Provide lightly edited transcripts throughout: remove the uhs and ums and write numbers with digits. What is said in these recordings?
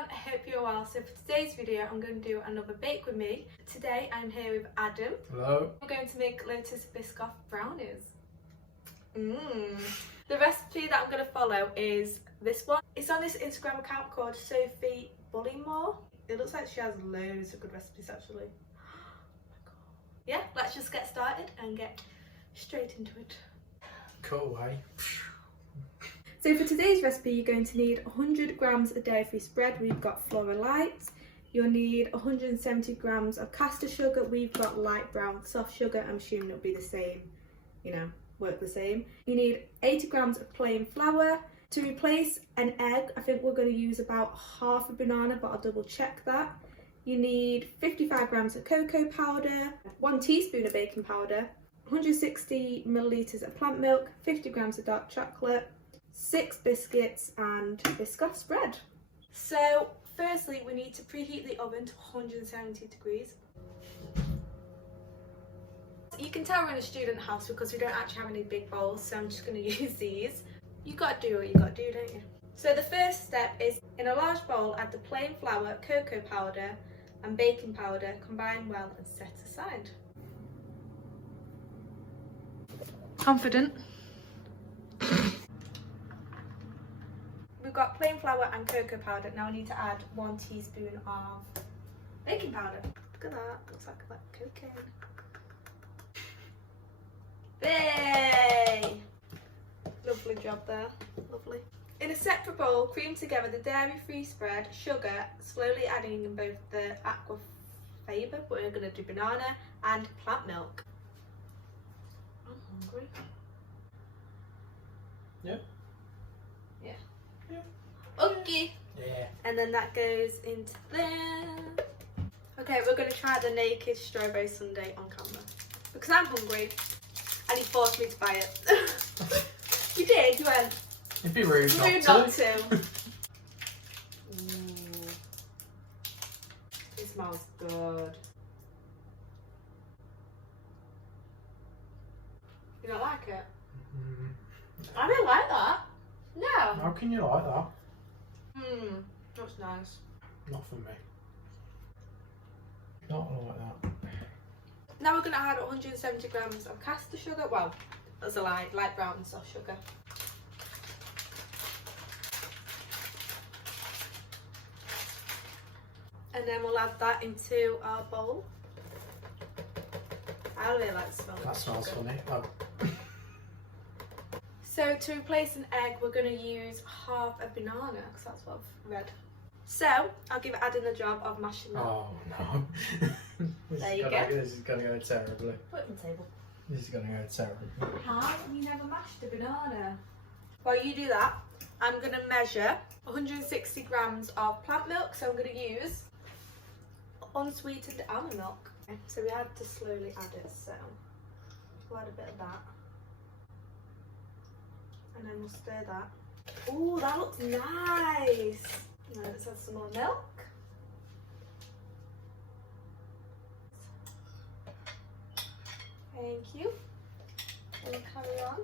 everyone, I hope you're well. So for today's video I'm going to do another bake with me. Today I'm here with Adam. Hello. We're going to make Lotus Biscoff Brownies. The recipe that I'm going to follow is this one. It's on this Instagram account called Sophie Bullymore. It looks like she has loads of good recipes actually. Yeah, let's just get started and get straight into it. Cool, eh? So for today's recipe, you're going to need 100 grams of dairy-free spread. We've got Flora Light. You'll need 170 grams of caster sugar. We've got light brown soft sugar. I'm assuming it'll be the same, you know, work the same. You need 80 grams of plain flour. To replace an egg, I think we're going to use about half a banana, but I'll double check that. You need 55 grams of cocoa powder, 1 teaspoon of baking powder, 160 millilitres of plant milk, 50 grams of dark chocolate, 6 biscuits and Biscoff spread. So firstly we need to preheat the oven to 170 degrees. You can tell we're in a student house because we don't actually have any big bowls, so I'm just going to use these. You got to do what you got to do, don't you? So the first step is, in a large bowl, add the plain flour, cocoa powder and baking powder, combine well and set aside. Confident? We've got plain flour and cocoa powder. Now we need to add 1 teaspoon of baking powder. Look at that, looks like cocaine. Hey! Lovely job there, lovely. In a separate bowl, cream together the dairy-free spread, sugar, slowly adding in both the aquafaba, but we're going to do banana, and plant milk. I'm hungry. Yeah. Yeah. Yeah. Okay. Yeah. And then that goes into there. Okay, we're going to try the naked strawberry sundae on camera. Because I'm hungry and he forced me to buy it. You did? You went, It'd be rude rude not not to. to. It smells good. You don't like it? I don't like that. No. How can you like that? That's nice. Not for me. Not like that. Now we're going to add 170 grams of caster sugar. Well, that's a light brown and soft sugar. And then we'll add that into our bowl. I really like the smell of That smells funny. Oh. So to replace an egg, we're going to use half a banana, because that's what I've read. So I'll give Adam the job of mashing that. Oh no. There you go. This is going to go terribly. Put it on the table. This is going to go terribly. How? You never mashed a banana. While you do that, I'm going to measure 160 grams of plant milk. So I'm going to use unsweetened almond milk. So we had to slowly add it. So we'll add a bit of that. And then we'll stir that. Oh, that looks nice. Now let's add some more milk. Thank you. And carry on.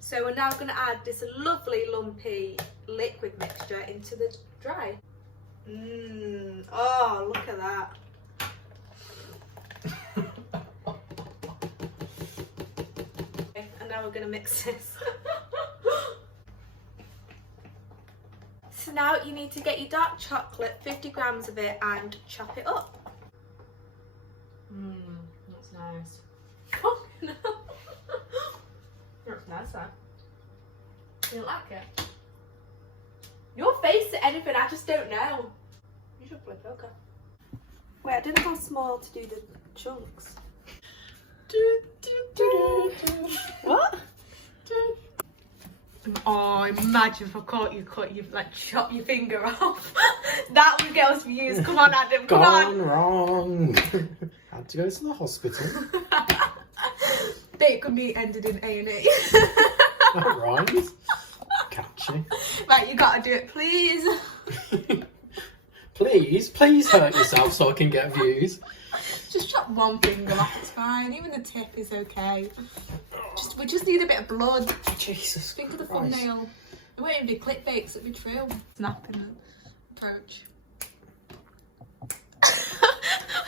So we're now going to add this lovely lumpy liquid mixture into the dry. Oh, look at that. And now we're going to mix this. So now you need to get your dark chocolate, 50 grams of it, and chop it up. That's nice. Oh no. That's nice, that. You don't like it? Your face to anything, I just don't know. You should play poker. Wait, I didn't have small to do the chunks. What? Oh, imagine if I caught you like chop your finger off. That would get us views. Come on, Adam, come on. Gone wrong. Had to go to the hospital. They could be ended in A&E. That rhymes. Catchy. Right, you gotta do it, please. Please hurt yourself so I can get views. Just chop one finger off, it's fine. Even the tip is okay. We just need a bit of blood. Jesus Think of the Christ. thumbnail. It won't even be clickbait, it'll be true. Snapping approach.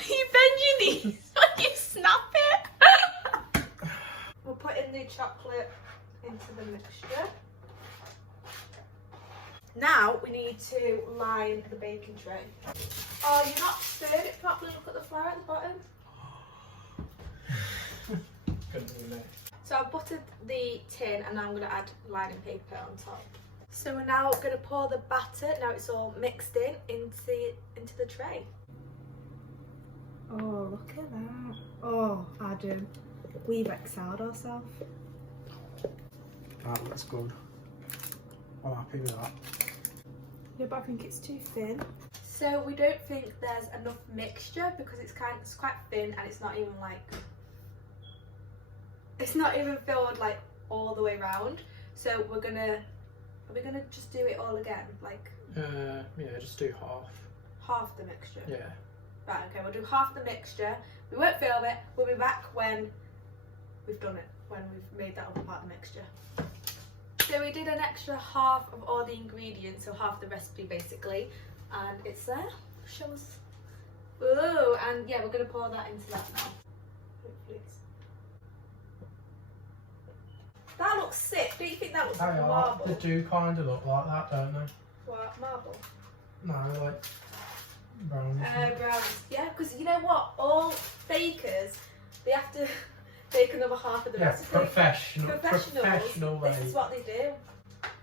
You bend your knees when you snap it. We're putting the chocolate into the mixture. Now we need to line the baking tray. Oh, you're not stirred it properly. Look at the flour at the bottom. So I've buttered the tin and now I'm going to add lining paper on top. So we're now going to pour the batter, now it's all mixed into the tray. Oh, look at that. Oh, Adam, we've excelled ourselves. That looks good. I'm happy with that. Yeah, but I think it's too thin. So we don't think there's enough mixture because it's quite thin and it's not even filled like all the way round. So are we gonna just do it all again? Like yeah, just do half the mixture. Yeah. Right, okay, we'll do half the mixture. We won't film it, we'll be back when we've done it, when we've made that other part of the mixture. So we did an extra half of all the ingredients, so half the recipe basically, and it's there. Show us. Ooh, and yeah, we're going to pour that into that now. Hopefully it's... That looks sick. Don't you think that looks like marble? They do kind of look like that, don't they? What, marble? No, like brownies. Brownies. Yeah, because you know what? All bakers, they have to bake another half of the recipe. Professional This is what they do.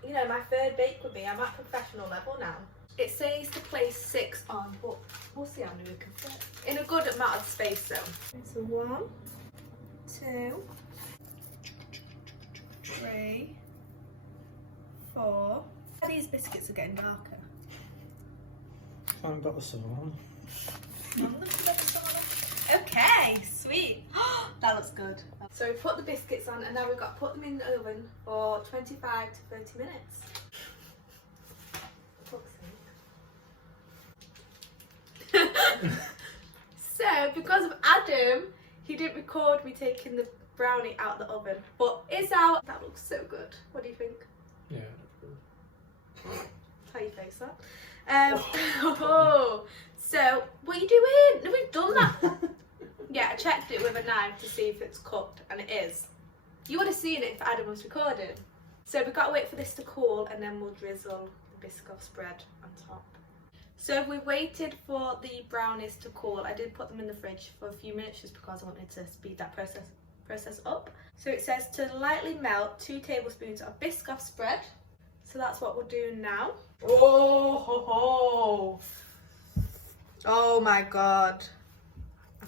You know, my third bake with me, I'm at professional level now. It says to place 6 on, but we'll see how many we can fit. In a good amount of space though. So 1, 2, 3, 4. These biscuits are getting darker. I haven't got the sun on. Okay, sweet. That looks good. So we put the biscuits on and now we've got to put them in the oven for 25 to 30 minutes. So because of Adam, he didn't record me taking the brownie out of the oven, but it's out. That looks so good. What do you think? Yeah. How you face that? Oh, so what are you doing? No, we've done that. Yeah, I checked it with a knife to see if it's cooked, and it is. You would have seen it if Adam was recording. So we've got to wait for this to cool, and then we'll drizzle the Biscoff spread on top. So we waited for the brownies to cool. I did put them in the fridge for a few minutes just because I wanted to speed that process up. So it says to lightly melt 2 tablespoons of Biscoff spread. So that's what we're doing now. Oh, ho, ho. Oh my god.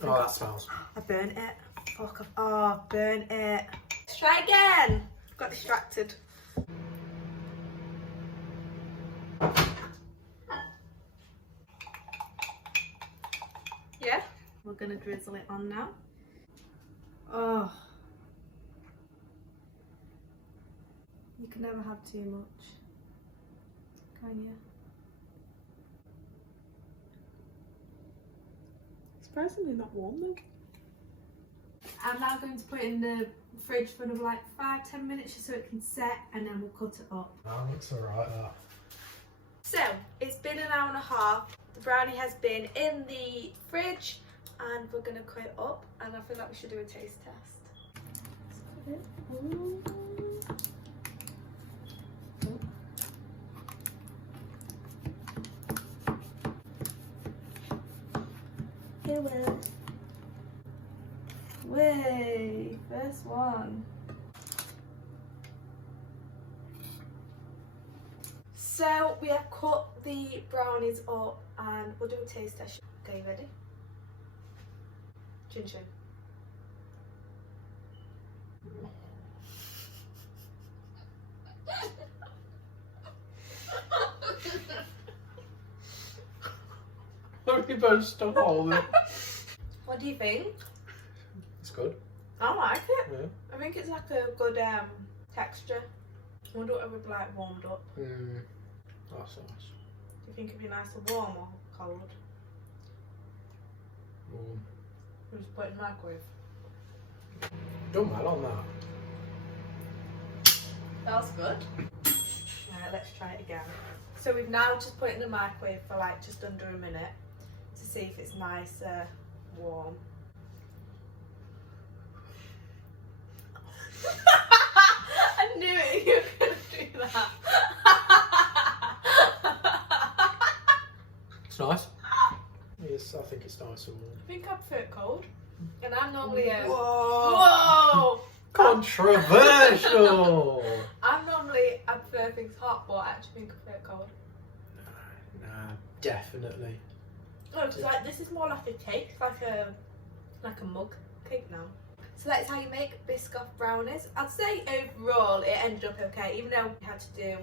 Oh, that smells. I burnt it. Oh, I burnt it. Let's try again. Got distracted. Yeah, we're gonna drizzle it on now. Oh, you can never have too much, can you? Surprisingly not warm though. I'm now going to put it in the fridge for another like 5-10 minutes just so it can set, and then we'll cut it up. That looks alright, that. So it's been an hour and a half. The brownie has been in the fridge and we're going to cut it up, and I feel like we should do a taste test. Ooh. Here we go. Way, first one. So we have cut the brownies up and we'll do a taste test. Okay, ready? Chin chin. We both stop holding. What do you think? It's good. I like it. Yeah. I think it's like a good texture. I wonder what it would be like warmed up. That's nice. Do you think it'd be nice and warm or cold? Warm. We just put it in the microwave. Done well on that. Smells good. Right, let's try it again. So we've now just put it in the microwave for like just under a minute to see if it's nice warm. I knew it, you were going to do that. It's nice. Yes, I think it's nice and warm. I think I prefer it cold. And I'm normally a... Whoa! Whoa! Controversial! I prefer things hot, but I actually think I prefer it cold. Nah, definitely. Oh, because like this is more like a cake, like a mug cake now. So that is how you make Biscoff brownies. I'd say overall it ended up okay, even though we had to do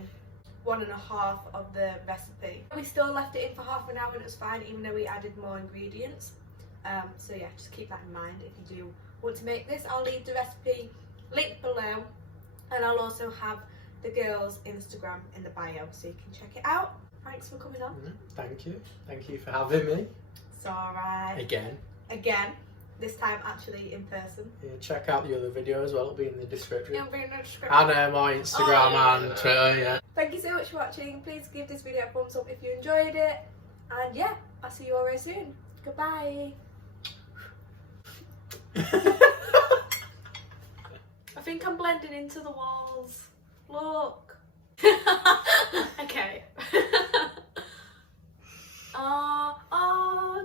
1.5 of the recipe. We still left it in for half an hour and it was fine, even though we added more ingredients. So yeah, just keep that in mind if you do want to make this. I'll leave the recipe linked below, and I'll also have the girls' Instagram in the bio so you can check it out. Thanks for coming on. Thank you. Thank you for having me. It's alright. Again. This time actually in person. Yeah, check out the other video as well, it'll be in the description. It'll be in the description. And my Instagram and Twitter, yeah. Thank you so much for watching. Please give this video a thumbs up if you enjoyed it. And yeah, I'll see you all very soon. Goodbye. I think I'm blending into the walls. Look. Okay.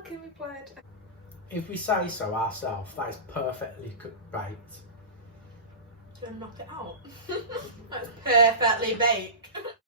Can we play it? If we say so ourselves, that is perfectly baked. Do I knock it out? That's perfectly baked.